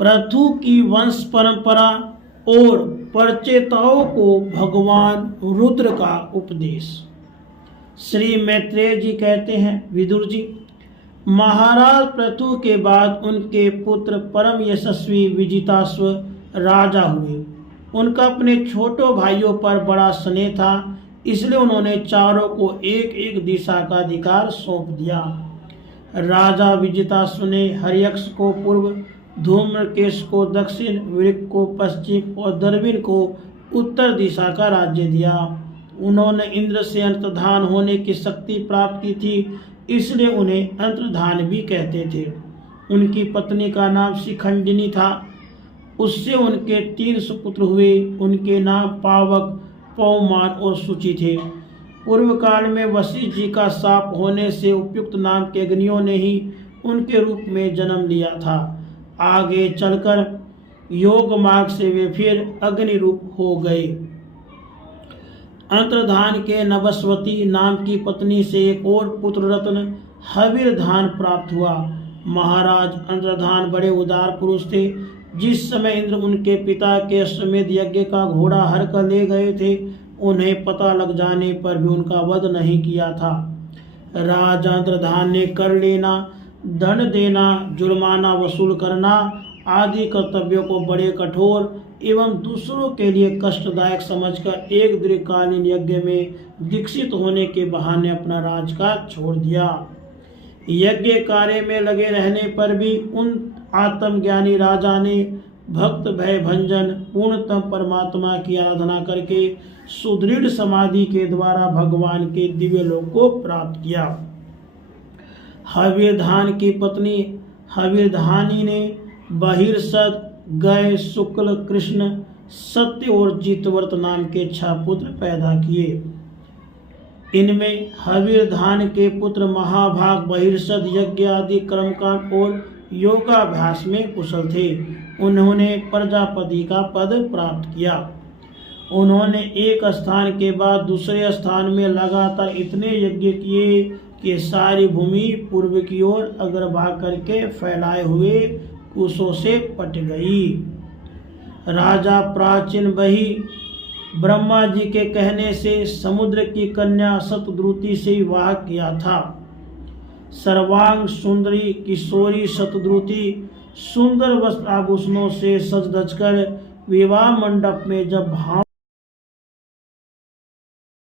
पृथु की वंश परंपरा और परचेताओं को भगवान रुद्र का उपदेश। श्री मैत्रेय जी कहते हैं, विदुर जी, महाराज पृथु के बाद उनके पुत्र परम यशस्वी विजिताश्व राजा हुए। उनका अपने छोटो भाइयों पर बड़ा स्नेह था, इसलिए उन्होंने चारों को एक एक दिशा का अधिकार सौंप दिया। राजा विजिताश्व ने हर्यक्ष को पूर्व, धूम्रकेश को दक्षिण, वृक को पश्चिम और दर्विन को उत्तर दिशा का राज्य दिया। उन्होंने इंद्र से अंतर्धान होने की शक्ति प्राप्त की थी, इसलिए उन्हें अंतर्धान भी कहते थे। उनकी पत्नी का नाम शिखंडिनी था। उससे उनके 3 सुपुत्र हुए। उनके नाम पावक, पौमान और सूची थे। पूर्व काल में वशिष्ठ जी का शाप होने से उपयुक्त नाम के अग्नियों ने ही उनके रूप में जन्म लिया था। आगे चलकर योग मार्ग से वे फिर अग्नि रूप हो गए। अंतर्धान के नभस्वती नाम की पत्नी से एक और पुत्र रत्न हविर्धान प्राप्त हुआ। महाराज अंतर्धान बड़े उदार पुरुष थे। जिस समय इंद्र उनके पिता के अश्वमेध यज्ञ का घोड़ा हर कर ले गए थे, उन्हें पता लग जाने पर भी उनका वध नहीं किया था। राजा अंतर्धान ने कर लेना, दंड देना, जुर्माना वसूल करना आदि कर्तव्यों को बड़े कठोर एवं दूसरों के लिए कष्टदायक समझकर एक दीर्घकालीन यज्ञ में दीक्षित होने के बहाने अपना राजकाज छोड़ दिया। यज्ञ कार्य में लगे रहने पर भी उन आत्मज्ञानी राजा ने भक्त भय भंजन पूर्णतम परमात्मा की आराधना करके सुदृढ़ समाधि के द्वारा भगवान के दिव्य लोक को प्राप्त किया। हविर्धान की पत्नी हविर्धानी ने बहिर्सद, गय, शुक्ल, कृष्ण, सत्य और जितवर्त नाम के 6 पुत्र पैदा किए। इनमें हविर्धान के पुत्र महाभाग बहिर्सद यज्ञ आदि कर्मकांड और योगाभ्यास में कुशल थे। उन्होंने प्रजापति का पद प्राप्त किया। उन्होंने एक स्थान के बाद दूसरे स्थान में लगातार इतने यज्ञ किए कि सारी भूमि पूर्व की ओर अग्रभाग करके फैलाए हुए कुशों से पट गई। राजा प्राचीन बही ब्रह्मा जी के कहने से समुद्र की कन्या शतद्रुति से विवाह किया था। सर्वांग सुंदरी किशोरी शतद्रुति सुंदर वस्त्र आभूषणों से सज धज कर विवाह मंडप में जब भाव